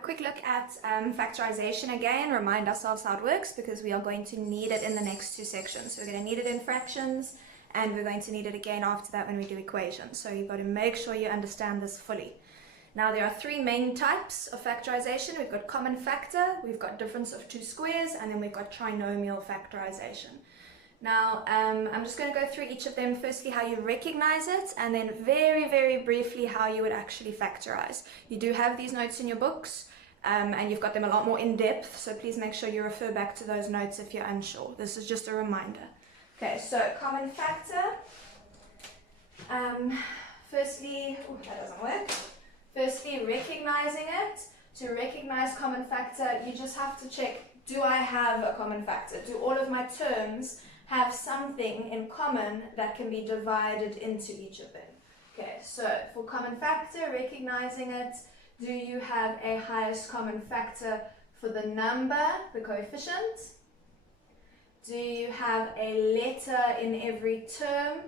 quick look at factorization again, remind ourselves how it works because we are going to need it in the next two sections. So we're going to need it in fractions and we're going to need it again after that when we do equations. So you've got to make sure you understand this fully. Now there are three main types of factorization. We've got common factor, we've got difference of two squares, and then we've got trinomial factorization. Now, I'm just going to go through each of them. Firstly, how you recognize it, and then very, very briefly how you would actually factorize. You do have these notes in your books, and you've got them a lot more in depth, so please make sure you refer back to those notes if you're unsure. This is just a reminder. Okay, so common factor. Firstly, that doesn't work. Firstly, recognizing it. To recognize common factor, you just have to check, do I have a common factor? Do all of my terms have something in common that can be divided into each of them? Okay, so for common factor, recognizing it, do you have a highest common factor for the number, the coefficient? Do you have a letter in every term?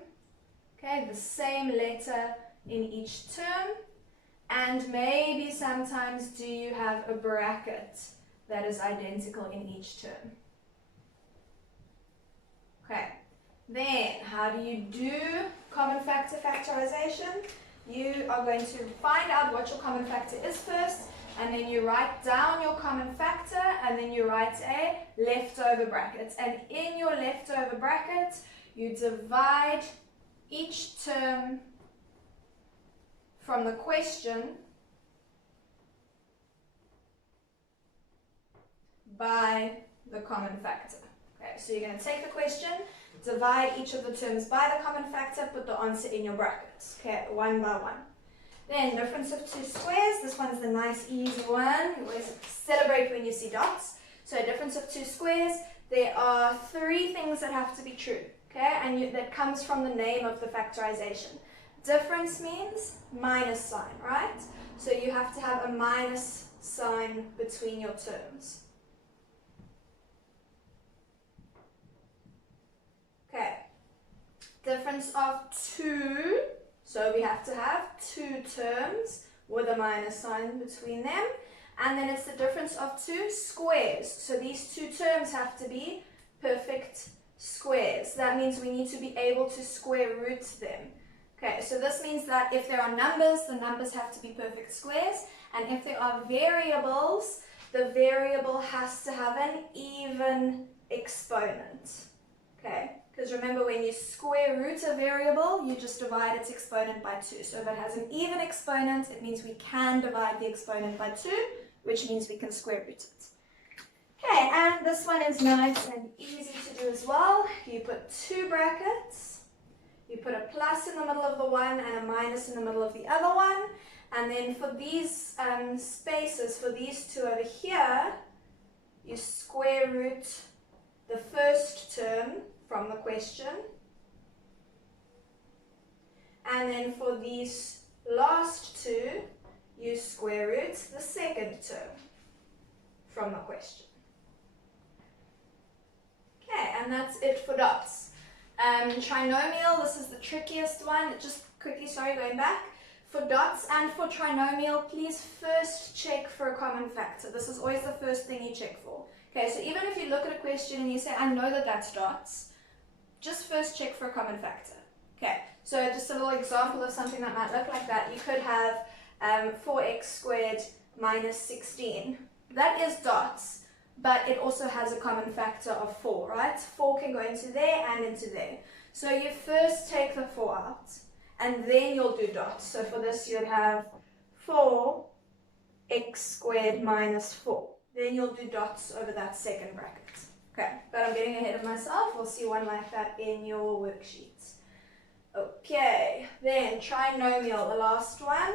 Okay, the same letter in each term. And maybe sometimes do you have a bracket that is identical in each term? Okay, then how do you do common factor factorization? You are going to find out what your common factor is first, and then you write down your common factor, and then you write a leftover bracket. And in your leftover bracket, you divide each term from the question by the common factor. Okay, so you're going to take the question, divide each of the terms by the common factor, put the answer in your brackets, okay, one by one. Then difference of two squares, this one's the nice easy one, you always celebrate when you see dots. So difference of two squares, there are three things that have to be true, okay, and that comes from the name of the factorization. Difference means minus sign, right? So you have to have a minus sign between your terms. Okay, difference of two, so we have to have two terms with a minus sign between them, and then it's the difference of two squares, so these two terms have to be perfect squares. That means we need to be able to square root them. Okay, so this means that if there are numbers, the numbers have to be perfect squares, and if there are variables, the variable has to have an even exponent. Okay, because remember, when you square root a variable, you just divide its exponent by 2. So if it has an even exponent, it means we can divide the exponent by 2, which means we can square root it. Okay, and this one is nice and easy to do as well. You put two brackets. You put a plus in the middle of the one and a minus in the middle of the other one. And then for these spaces, for these two over here, you square root the first term from the question. And then for these last two, you square root the second term from the question. Okay, and that's it for dots. Trinomial, this is the trickiest one. Just quickly, sorry, going back. For dots and for trinomial, please first check for a common factor. This is always the first thing you check for. Okay, so even if you look at a question and you say, I know that that's dots, just first check for a common factor. Okay, so just a little example of something that might look like that. You could have 4x squared minus 16. That is dots. But it also has a common factor of 4, right? 4 can go into there and into there. So you first take the 4 out, and then you'll do dots. So for this, you'd have 4x squared minus 4. Then you'll do dots over that second bracket. Okay, but I'm getting ahead of myself. We'll see one like that in your worksheets. Okay, then trinomial, the last one.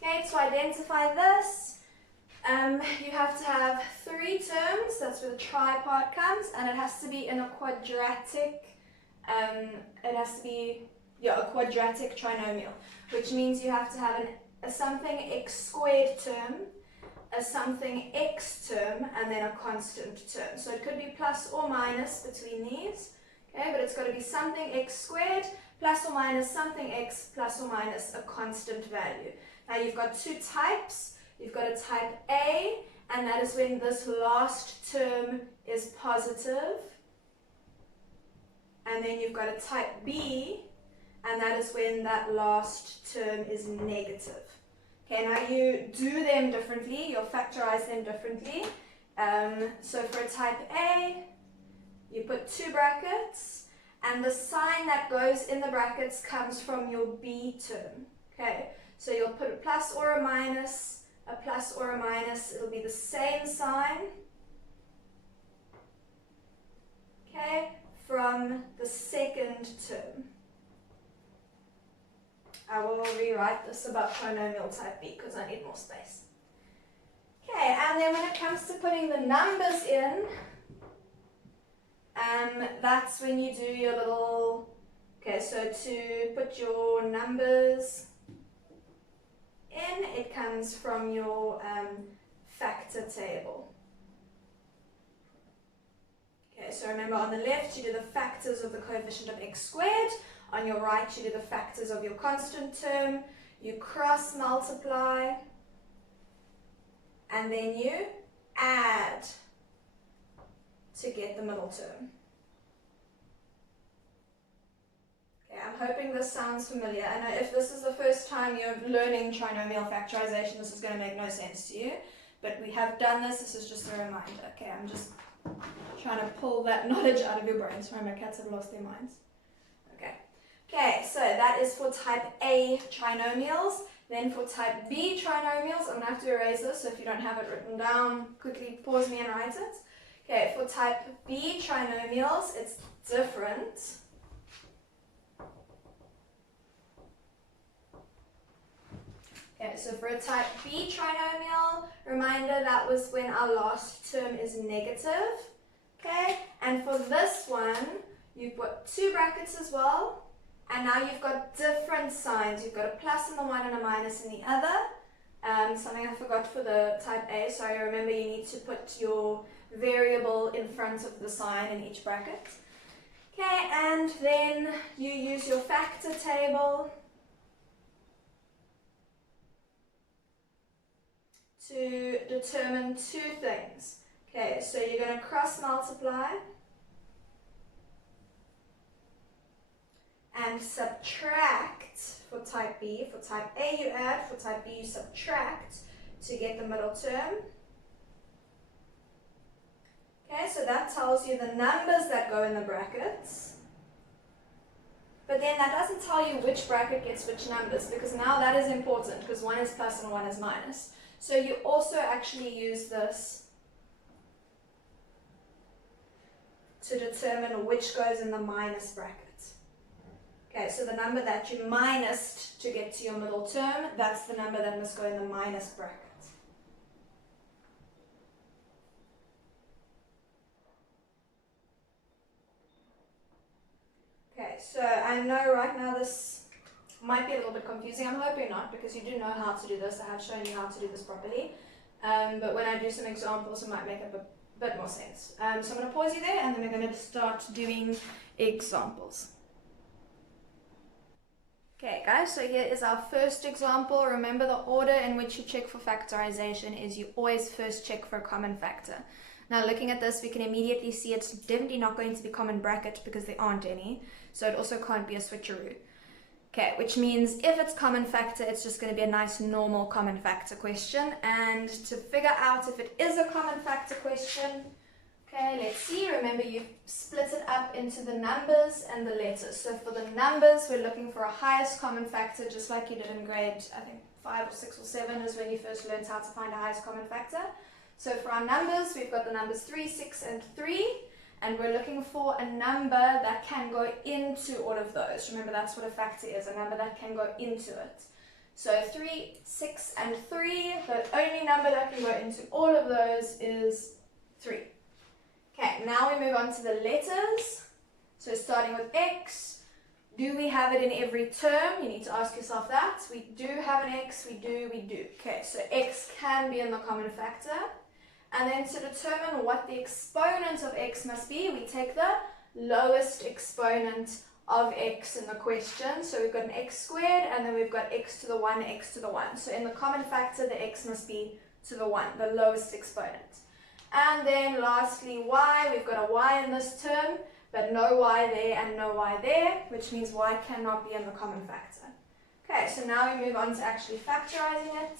Okay, to identify this, you have to have three terms. That's where the tri part comes, and it has to be in a quadratic. It has to be a quadratic trinomial, which means you have to have a something x squared term, a something x term, and then a constant term. So it could be plus or minus between these. Okay, but it's got to be something x squared plus or minus something x plus or minus a constant value. Now you've got two types. You've got a type A, and that is when this last term is positive. And then you've got a type B, and that is when that last term is negative. Okay, now you do them differently, you'll factorize them differently. So for a type A, you put 2 brackets, and the sign that goes in the brackets comes from your B term. Okay, so you'll put a plus or a minus, it'll be the same sign. Okay, from the second term. I will rewrite this about trinomial type B because I need more space. Okay, and then when it comes to putting the numbers in, that's when you do your little, okay, so to put your numbers in, it comes from your factor table. Okay, so remember on the left you do the factors of the coefficient of x squared, on your right you do the factors of your constant term, you cross multiply, and then you add to get the middle term. Okay, I'm hoping this sounds familiar. I know if this is the first time you're learning trinomial factorization, this is going to make no sense to you, but we have done this. This is just a reminder. Okay, I'm just trying to pull that knowledge out of your brain. Sorry, my cats have lost their minds. Okay, so that is for type A trinomials. Then for type B trinomials, I'm going to have to erase this, so if you don't have it written down, quickly pause me and write it. Okay, for type B trinomials, it's different. Okay, so for a type B trinomial, reminder that was when our last term is negative. Okay, and for this one, you've got 2 brackets as well. And now you've got different signs. You've got a plus in the one and a minus in the other. Something I forgot for the type A. Sorry, remember you need to put your variable in front of the sign in each bracket. Okay, and then you use your factor table to determine 2 things. Okay, so you're going to cross multiply and subtract for type B. For type A you add, for type B you subtract to get the middle term. Okay, so that tells you the numbers that go in the brackets. But then that doesn't tell you which bracket gets which numbers, because now that is important, because one is plus and one is minus. So you also actually use this to determine which goes in the minus bracket. Okay, so the number that you minused to get to your middle term, that's the number that must go in the minus bracket. Okay, so I know right now this might be a little bit confusing. I'm hoping not, because you do know how to do this. I have shown you how to do this properly. But when I do some examples, it might make a bit more sense. So I'm going to pause you there, and then we're going to start doing examples. Okay guys, so here is our first example. Remember, the order in which you check for factorization is you always first check for a common factor. Now looking at this, we can immediately see it's definitely not going to be common bracket because there aren't any. So it also can't be a switcheroo. Okay, which means if it's common factor, it's just going to be a nice normal common factor question. And to figure out if it is a common factor question, okay, let's see. Remember, you've split it up into the numbers and the letters. So for the numbers, we're looking for a highest common factor, just like you did in grade, I think 5 or 6 or 7 is when you first learned how to find a highest common factor. So for our numbers, we've got the numbers 3, 6, and 3. And we're looking for a number that can go into all of those. Remember, that's what a factor is, a number that can go into it. So 3, 6, and 3, the only number that can go into all of those is 3. Okay, now we move on to the letters. So starting with x, do we have it in every term? You need to ask yourself that. We do have an x, we do. Okay, so x can be in the common factor. And then to determine what the exponent of x must be, we take the lowest exponent of x in the question. So we've got an x squared, and then we've got x to the 1, x to the 1. So in the common factor, the x must be to the 1, the lowest exponent. And then lastly, y, we've got a y in this term, but no y there and no y there, which means y cannot be in the common factor. Okay, so now we move on to actually factorizing it.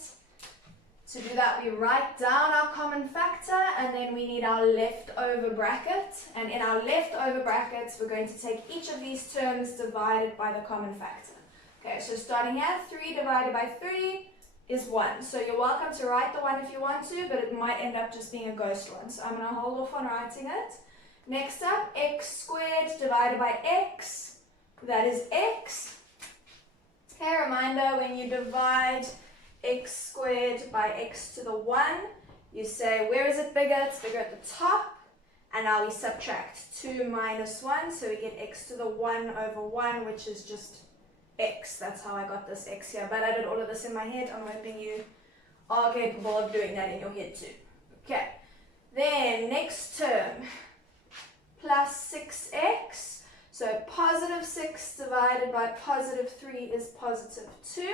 To do that, we write down our common factor, and then we need our leftover bracket. And in our leftover brackets, we're going to take each of these terms divided by the common factor. Okay, so starting here, 3 divided by 3 is 1. So you're welcome to write the 1 if you want to, but it might end up just being a ghost one. So I'm going to hold off on writing it. Next up, x squared divided by x, that is x. Okay, reminder, when you divide x squared by x to the 1, you say, where is it bigger? It's bigger at the top. And now we subtract 2 minus 1, so we get x to the 1 over 1, which is just x. That's how I got this x here. But I did all of this in my head. I'm hoping you are capable of doing that in your head too. Okay, then next term, plus 6x. So positive 6 divided by positive 3 is positive 2.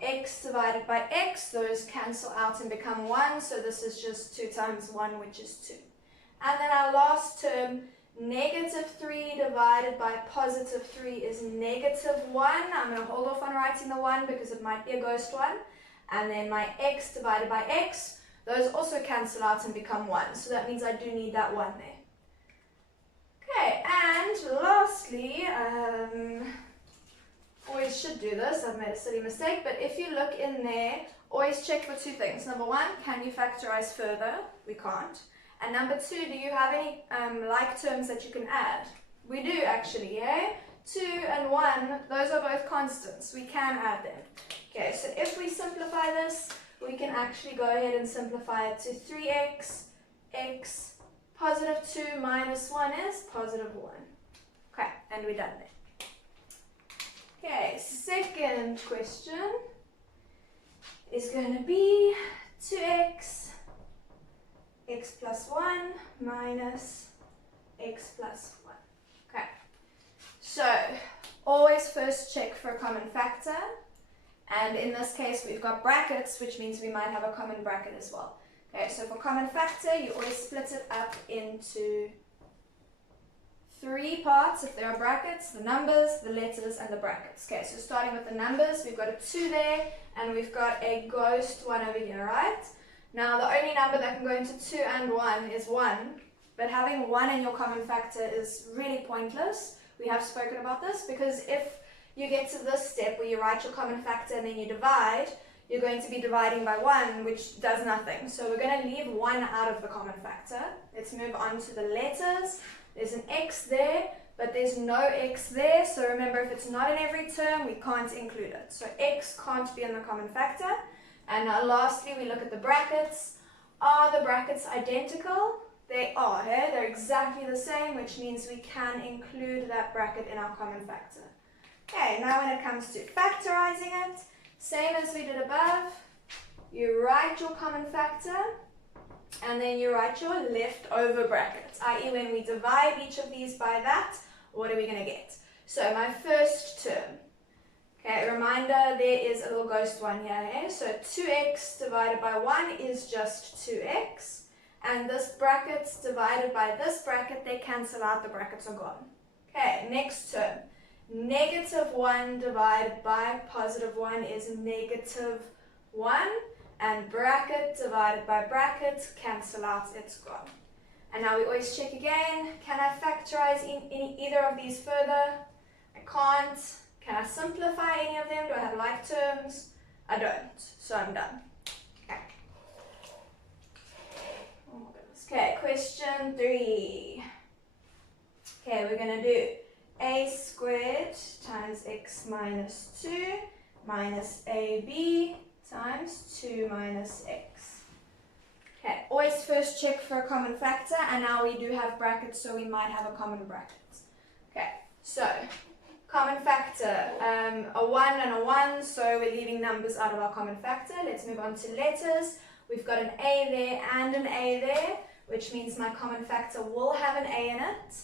X divided by x, those cancel out and become 1, so this is just 2 times 1, which is 2. And then our last term, negative 3 divided by positive 3 is negative 1. I'm going to hold off on writing the 1 because it might be a ghost one. And then my x divided by x, those also cancel out and become 1, so that means I do need that 1 there. Okay, and lastly, always should do this, I've made a silly mistake, but if you look in there, always check for 2 things. Number 1, can you factorize further? We can't. And number 2, do you have any like terms that you can add? We do actually, yeah? 2 and 1, those are both constants. We can add them. Okay, so if we simplify this, we can actually go ahead and simplify it to 3x, x, positive 2 minus 1 is positive 1. Okay, and we're done there. Okay, second question is going to be 2x, x plus 1 minus x plus 1. Okay, so always first check for a common factor, and in this case we've got brackets, which means we might have a common bracket as well. Okay, so for common factor, you always split it up into 3 parts if there are brackets: the numbers, the letters, and the brackets. Okay, so starting with the numbers, we've got a 2 there, and we've got a ghost 1 over here, right? Now, the only number that can go into 2 and 1 is 1, but having 1 in your common factor is really pointless. We have spoken about this, because if you get to this step where you write your common factor and then you divide, you're going to be dividing by 1, which does nothing. So we're going to leave 1 out of the common factor. Let's move on to the letters. There's an x there, but there's no x there. So remember, if it's not in every term, we can't include it. So x can't be in the common factor. And now lastly, we look at the brackets. Are the brackets identical? They are. Hey? They're exactly the same, which means we can include that bracket in our common factor. Okay, now when it comes to factorizing it, same as we did above, you write your common factor, and then you write your leftover brackets, i.e. when we divide each of these by that, what are we going to get? So my first term, okay, reminder, there is a little ghost 1 here, eh? So 2x divided by 1 is just 2x, and this bracket divided by this bracket, they cancel out, the brackets are gone. Okay, next term, negative 1 divided by positive 1 is negative 1. And bracket divided by bracket, cancel out, it's gone. And now we always check again, can I factorize either of these further? I can't. Can I simplify any of them? Do I have like terms? I don't, so I'm done. Okay. Oh my goodness. Okay, question 3. Okay, we're going to do a squared times x minus 2 minus ab times 2 minus x. Okay, always first check for a common factor, and now we do have brackets, so we might have a common bracket. Okay, so common factor, a 1 and a 1, so we're leaving numbers out of our common factor. Let's move on to letters. We've got an a there and an a there, which means my common factor will have an a in it.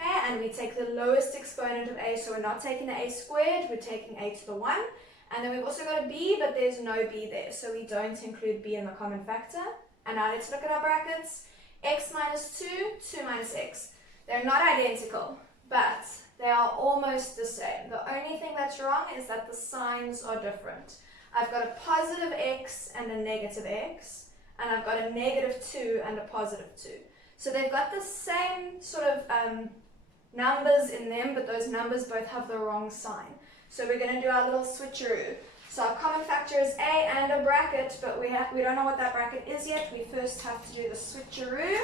Okay, and we take the lowest exponent of a, so we're not taking the a squared, we're taking a to the 1. And then we've also got a b, but there's no b there, so we don't include b in the common factor. And now let's look at our brackets. X minus 2, 2 minus x. They're not identical, but they are almost the same. The only thing that's wrong is that the signs are different. I've got a positive x and a negative x, and I've got a negative 2 and a positive 2. So they've got the same sort of numbers in them, but those numbers both have the wrong sign. So we're going to do our little switcheroo. So our common factor is a and a bracket, but we don't know what that bracket is yet. We first have to do the switcheroo.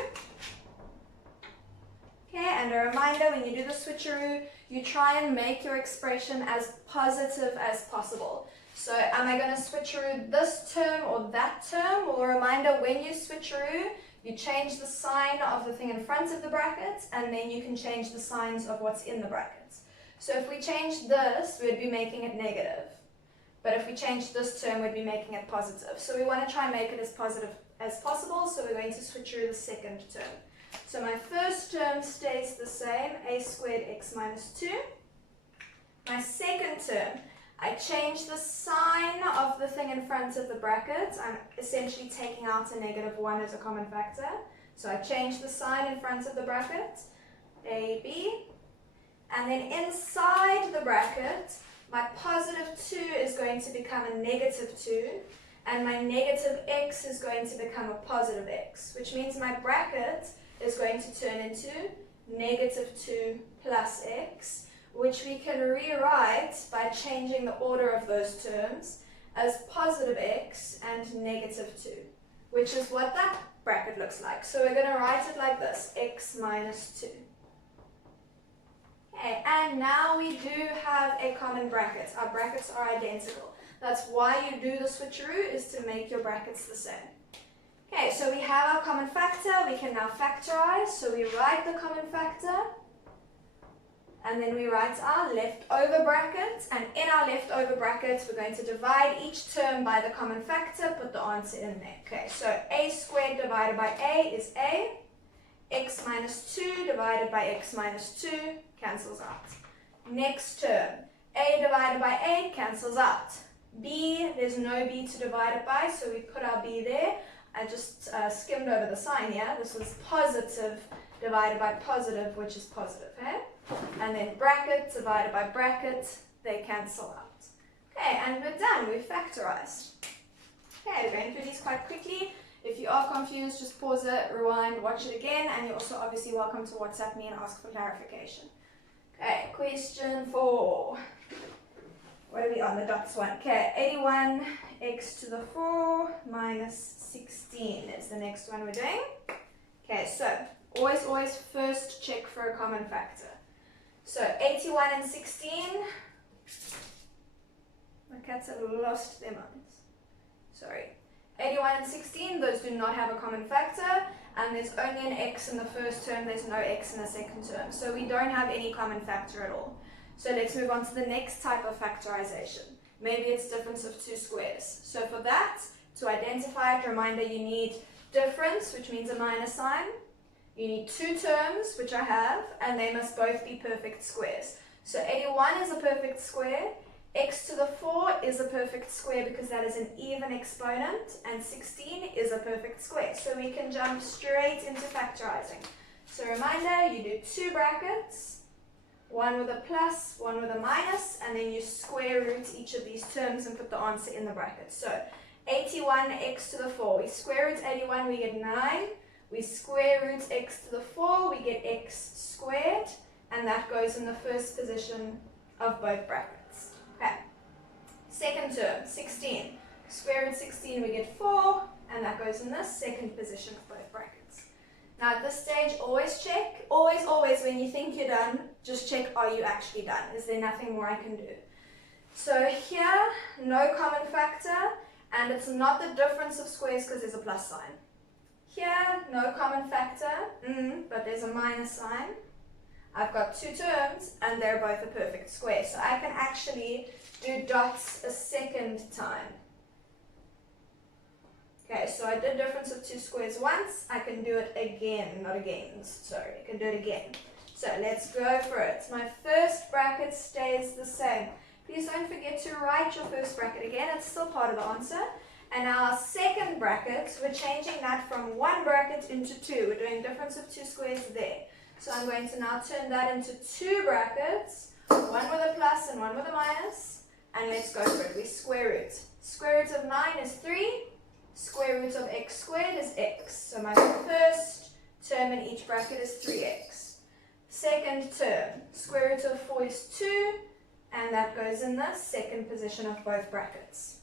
Okay, and a reminder, when you do the switcheroo, you try and make your expression as positive as possible. So am I going to switcheroo this term or that term? Well, a reminder, when you switcheroo, you change the sign of the thing in front of the bracket, and then you can change the signs of what's in the brackets. So if we change this, we'd be making it negative. But if we change this term, we'd be making it positive. So we want to try and make it as positive as possible, so we're going to switcheroo the second term. So my first term stays the same, a squared x minus 2. My second term, I change the sign of the thing in front of the bracket. I'm essentially taking out a negative 1 as a common factor. So I change the sign in front of the bracket, a, b. And then inside the bracket, my positive 2 is going to become a negative 2. And my negative x is going to become a positive x, which means my bracket is going to turn into negative 2 plus x, which we can rewrite by changing the order of those terms as positive x and negative 2, which is what that bracket looks like. So we're going to write it like this, x minus 2. Okay, and now we do have a common bracket. Our brackets are identical. That's why you do the switcheroo, is to make your brackets the same. Okay, so we have our common factor. We can now factorize. So we write the common factor, and then we write our leftover bracket. And in our leftover bracket, we're going to divide each term by the common factor, put the answer in there. Okay, so a squared divided by a is a. X minus 2 divided by x minus 2 cancels out. Next term, a divided by a cancels out. B, there's no b to divide it by, so we put our b there. I just skimmed over the sign here. This is positive divided by positive, which is positive, okay? And then bracket divided by bracket, they cancel out. Okay, and we're done. We've factorized. Okay, we're going through these quite quickly. If you are confused, just pause it, rewind, watch it again, and you're also obviously welcome to WhatsApp me and ask for clarification. Okay, question 4. What are we on? The dots one. Okay, 81 x to the 4 minus 16 is the next one we're doing. Okay, so always first check for a common factor. So 81 and 16. My cats have lost their minds. Sorry. 81 and 16, those do not have a common factor, and there's only an x in the first term, there's no x in the second term. So we don't have any common factor at all. So let's move on to the next type of factorization. Maybe it's difference of two squares. So for that, to identify it, reminder, you need difference, which means a minus sign. You need two terms, which I have, and they must both be perfect squares. So 81 is a perfect square. X to the 4 is a perfect square because that is an even exponent, and 16 is a perfect square. So we can jump straight into factorizing. So reminder, you do two brackets, one with a plus, one with a minus, and then you square root each of these terms and put the answer in the bracket. So 81 x to the 4, we square root 81, we get 9. We square root x to the 4, we get x squared, and that goes in the first position of both brackets. Okay, second term, 16. Square root 16, we get 4, and that goes in the second position of both brackets. Now at this stage, always check, always when you think you're done, just check, are you actually done? Is there nothing more I can do? So here, no common factor, and it's not the difference of squares because there's a plus sign. Here, no common factor, but there's a minus sign. I've got two terms, and they're both a perfect square. So I can actually do dots a second time. Okay, so I did difference of two squares once. I can do it again, not again, sorry. I can do it again. So let's go for it. My first bracket stays the same. Please don't forget to write your first bracket again. It's still part of the answer. And our second bracket, we're changing that from one bracket into two. We're doing difference of two squares there. So I'm going to now turn that into two brackets, one with a plus and one with a minus. And let's go for it. We square root. Square root of 9 is 3. Square root of x squared is x. So my first term in each bracket is 3x. Second term, square root of 4 is 2. And that goes in the second position of both brackets.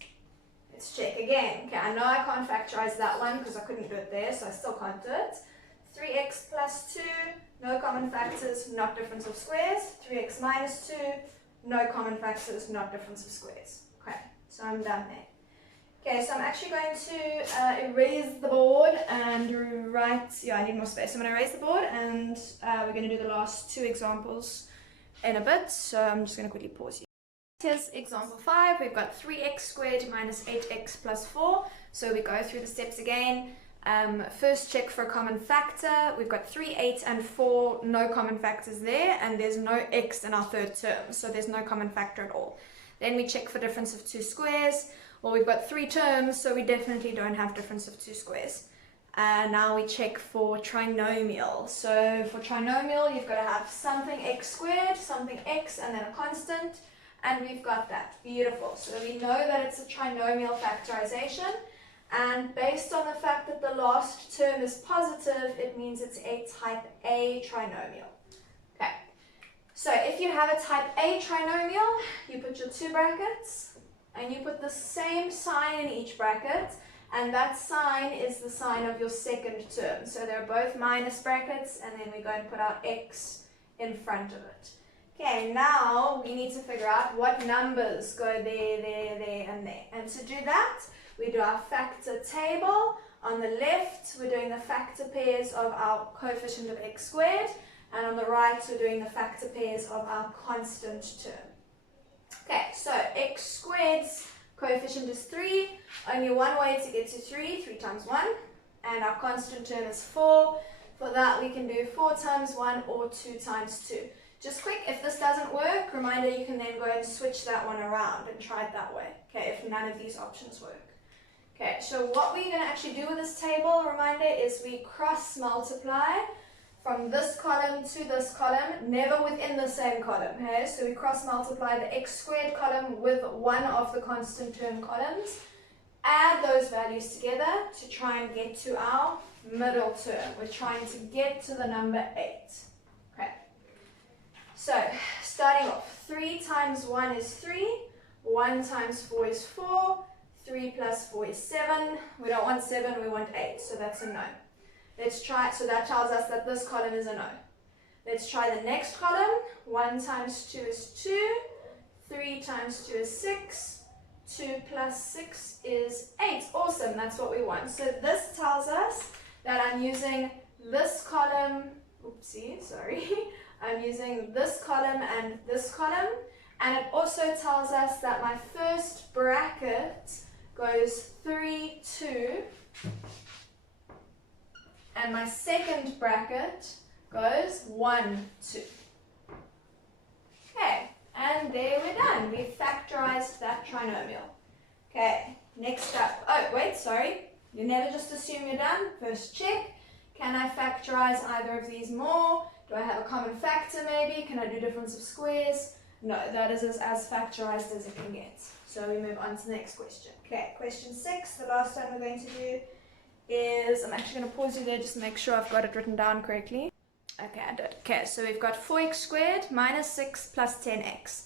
Let's check again. Okay, I know I can't factorize that one because I couldn't do it there, so I still can't do it. 3x plus 2, no common factors, not difference of squares. 3x minus 2, no common factors, not difference of squares. Okay, so I'm done there. Okay, so I'm actually going to erase the board and write, I need more space. I'm going to erase the board and we're going to do the last two examples in a bit. So I'm just going to quickly pause here. Here's example 5. We've got 3x squared minus 8x plus 4. So we go through the steps again. First check for a common factor. We've got 3, 8 and 4, no common factors there, and there's no x in our third term, so there's no common factor at all. Then we check for difference of two squares. Well, we've got 3 terms, so we definitely don't have difference of two squares. Now we check for trinomial. So for trinomial, you've got to have something x squared, something x, and then a constant. And we've got that. Beautiful. So we know that it's a trinomial factorization. And based on the fact that the last term is positive, it means it's a type A trinomial. Okay. So if you have a type A trinomial, you put your two brackets, and you put the same sign in each bracket, and that sign is the sign of your second term. So they're both minus brackets, and then we go and put our x in front of it. Okay, now we need to figure out what numbers go there, there, there, and there. And to do that, we do our factor table. On the left, we're doing the factor pairs of our coefficient of x squared, and on the right, we're doing the factor pairs of our constant term. Okay, so x squared's coefficient is 3. Only one way to get to 3, 3 times 1. And our constant term is 4. For that, we can do 4 times 1 or 2 times 2. Just quick, if this doesn't work, reminder, you can then go and switch that one around and try it that way. Okay, if none of these options work. Okay, so what we're going to actually do with this table, reminder, is we cross multiply from this column to this column, never within the same column. Okay? So we cross multiply the x squared column with one of the constant term columns, add those values together to try and get to our middle term. We're trying to get to the number 8. Okay. So starting off, 3 times 1 is 3, 1 times 4 is 4, 3 plus 4 is 7. We don't want 7, we want 8, so that's a no. Let's try, so that tells us that this column is a no. Let's try the next column. 1 times 2 is 2, 3 times 2 is 6, 2 plus 6 is 8. Awesome, that's what we want. So this tells us that I'm using this column, oopsie, sorry. I'm using this column and this column. And it also tells us that my first bracket goes 3, 2. And my second bracket goes 1, 2. Okay, and there we're done. We've factorized that trinomial. Okay, next up. Oh, wait, sorry. You never just assume you're done. First check. Can I factorize either of these more? Do I have a common factor maybe? Can I do difference of squares? No, that is as factorized as it can get. So we move on to the next question. Okay, question 6, the last one we're going to do is, I'm actually going to pause you there just to make sure I've got it written down correctly. Okay, I did. Okay, so we've got 4x squared minus 6 plus 10x.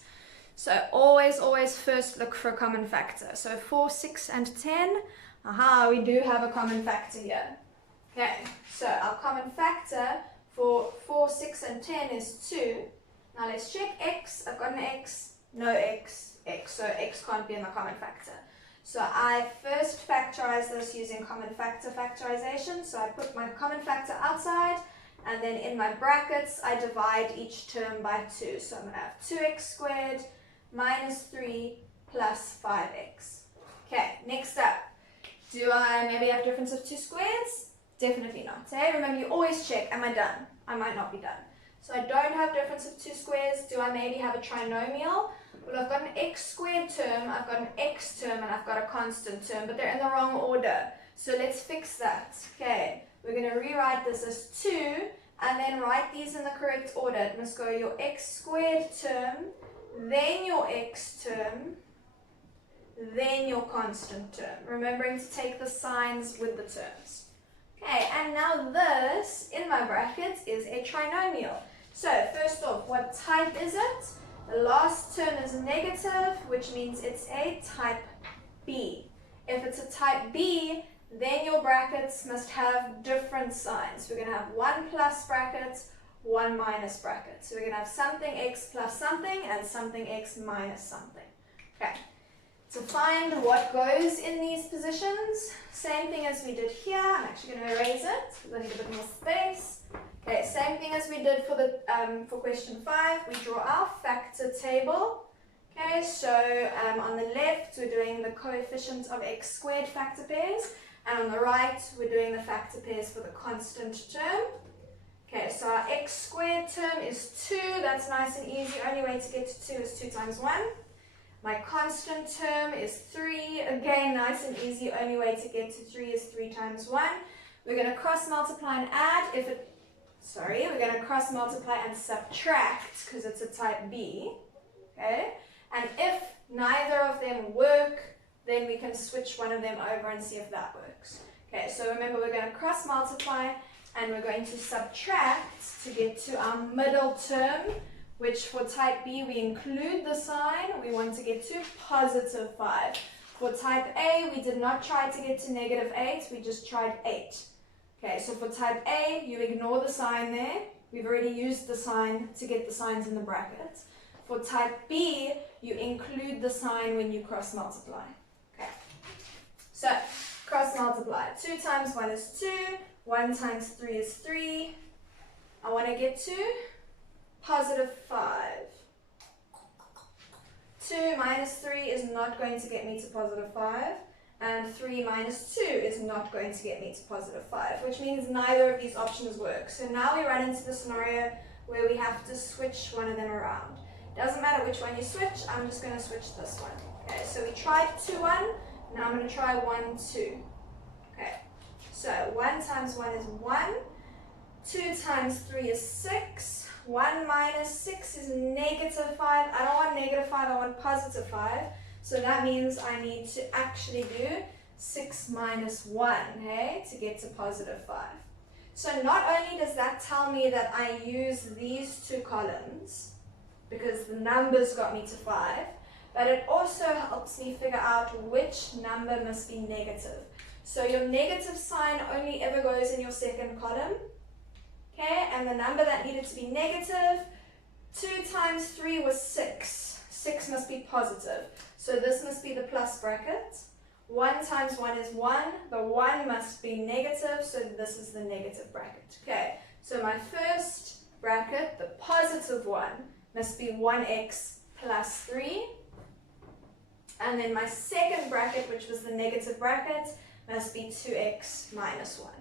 So always first look for a common factor. So 4, 6, and 10. Aha, we do have a common factor here. Okay, so our common factor for 4, 6, and 10 is 2. Now let's check x. I've got an x, no x, x. So x can't be in the common factor. So I first factorize this using common factor factorization. So I put my common factor outside, and then in my brackets, I divide each term by 2. So I'm going to have 2x squared minus 3 plus 5x. Okay, next up. Do I maybe have difference of two squares? Definitely not. Hey, remember, you always check, am I done? I might not be done. So I don't have difference of two squares. Do I maybe have a trinomial? Well, I've got an x squared term, I've got an x term, and I've got a constant term, but they're in the wrong order. So let's fix that. Okay, we're going to rewrite this as 2, and then write these in the correct order. It must go your x squared term, then your x term, then your constant term. Remembering to take the signs with the terms. Okay, and now this, in my brackets, is a trinomial. So, first off, what type is it? The last term is negative, which means it's a type B. If it's a type B, then your brackets must have different signs. We're going to have 1 plus brackets, 1 minus brackets. So we're going to have something x plus something and something x minus something. Okay. To find what goes in these positions, same thing as we did here. I'm actually going to erase it because I need a bit more space. Okay, same thing as we did for the for question 5. We draw our factor table. Okay, so on the left we're doing the coefficient of x squared factor pairs, and on the right we're doing the factor pairs for the constant term. Okay, so our x squared term is 2. That's nice and easy. Only way to get to 2 is 2 times 1. My constant term is 3. Again, nice and easy. Only way to get to 3 is 3 times 1. We're going to cross multiply and add. We're going to cross multiply and subtract because it's a type B. Okay, and if neither of them work, then we can switch one of them over and see if that works. Okay, so remember we're going to cross multiply and we're going to subtract to get to our middle term, which for type B we include the sign. We want to get to positive 5. For type A, we did not try to get to negative 8, we just tried 8. Okay, so for type A, you ignore the sign there. We've already used the sign to get the signs in the brackets. For type B, you include the sign when you cross multiply. Okay, so cross multiply. 2 times 1 is 2, 1 times 3 is 3. I want to get to positive 5. 2 minus 3 is not going to get me to positive 5. And 3 minus 2 is not going to get me to positive 5, which means neither of these options work. So now we run into the scenario where we have to switch one of them around. Doesn't matter which one you switch, I'm just going to switch this one. Okay, so we tried 2, 1, now I'm going to try 1, 2. Okay, so 1 times 1 is 1, 2 times 3 is 6, 1 minus 6 is negative 5. I don't want negative 5, I want positive 5. So that means I need to actually do 6 minus 1, hey, to get to positive 5. So not only does that tell me that I use these two columns, because the numbers got me to 5, but it also helps me figure out which number must be negative. So your negative sign only ever goes in your second column, okay, and the number that needed to be negative, 2 times 3 was 6. 6 must be positive. So this must be the plus bracket. 1 times 1 is 1. The 1 must be negative, so this is the negative bracket. Okay, so my first bracket, the positive 1, must be 1x plus 3. And then my second bracket, which was the negative bracket, must be 2x minus 1.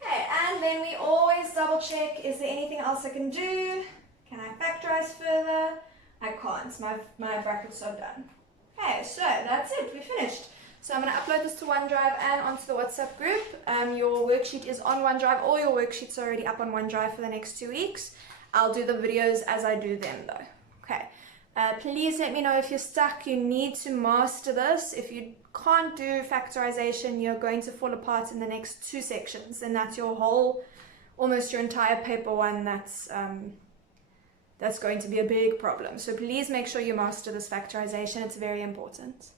Okay, and then we always double check, is there anything else I can do? Can I factorize further? I can't, my brackets are done. Okay, so that's it, we finished. So I'm going to upload this to OneDrive and onto the WhatsApp group. Your worksheet is on OneDrive. All your worksheets are already up on OneDrive for the next 2 weeks. I'll do the videos as I do them though. Okay, please let me know if you're stuck. You need to master this. If you can't do factorization, you're going to fall apart in the next 2 sections, and that's your whole, almost your entire paper 1. That's going to be a big problem. So please make sure you master this factorization. It's very important.